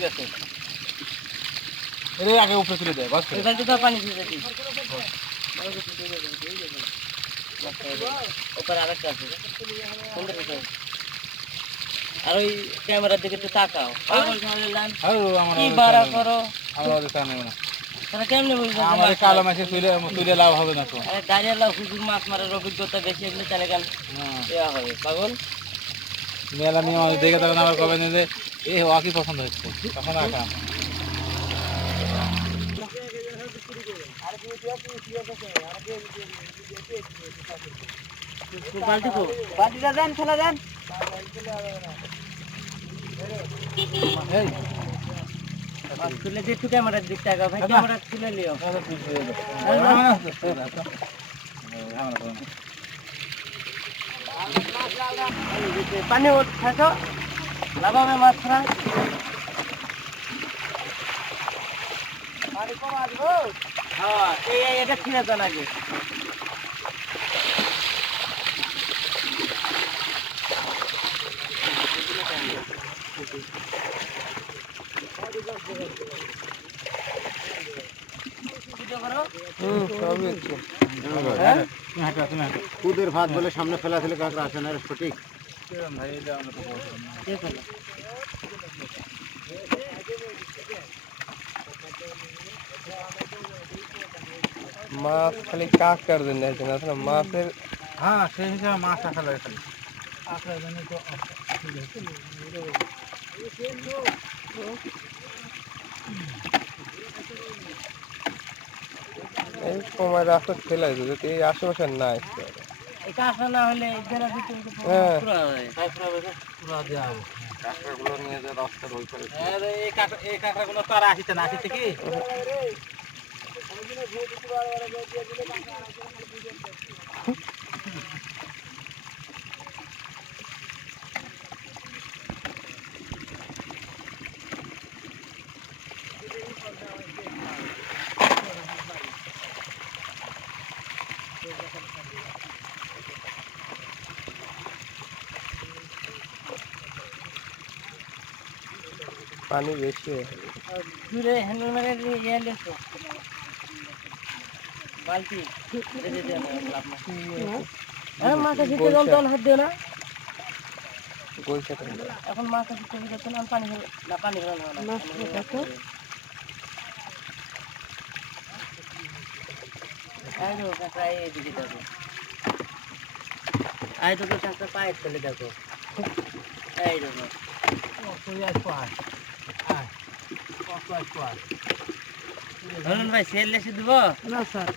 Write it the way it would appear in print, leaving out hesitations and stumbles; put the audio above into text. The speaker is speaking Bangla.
ঠিক আছে এর আগে উপরে তুলে দেয় বাস এই বালতি তো পানি দিয়ে দিই ওপর আরেকটা আছে সুন্দর আছে আর ওই ক্যামেরার দিকে একটু তাকাও পাগল ঝাড়লাম কি বাড়া করো আমরা ওদের কানে না তারা কেমনে বুঝবে আমাদের কালো মাছে তুলে লাভ হবে না তো আরে দাঁড়িয়ে হুজুর মাছ মারার অভিজ্ঞতা বেশি এগুলো তাহলে কেন দেওয়া হবে পাগল মেলা নিয়ে আমাদের দেখে তখন আমার কবে নিয়ে এ হওয়া কি পছন্দ হচ্ছে তখন আঁকা বালতিটা দেন ফেলা দেন তুলে দিয়ে একটু ক্যামেরার দিক টাকা ভাই ক্যামেরা তুলে নিও পানি থাকো লাভাবে মাছ ধরা হ্যাঁ এটা ছিঁড়ে দেন আগে কুদের ভাত বলে সামনে ফেলা ছিল কাঁকড়া আসে না সঠিক মাছ খালি কাঁকড়ার জন্য আছে না মাছের হ্যাঁ সেই হিসাবে মাছ রাখা লাগে খালি এই সময় রাস্তা ফেলাই যদি এই আশেপাশে নাই এটা আসা না হলে কাঁকড়াগুলো নিয়ে যে রাস্তার ওই করে এই কাঁকড়াগুলো তো আর আসিতে না আসিতে কি পানি বেশি দূরে হ্যান্ডেল মেরে ইয়ে লেছো বালতি মাথা দিতে যন্ত্রণ হাত দিও না এখন মাথা দিতে যাচ্ছে না পানি না পানি এদিকে দেখো আয় তো কাঁকড়া পায়ের চলে দেখো এই দেখো ধরুন ভাই সেল লেসে দিব না স্যার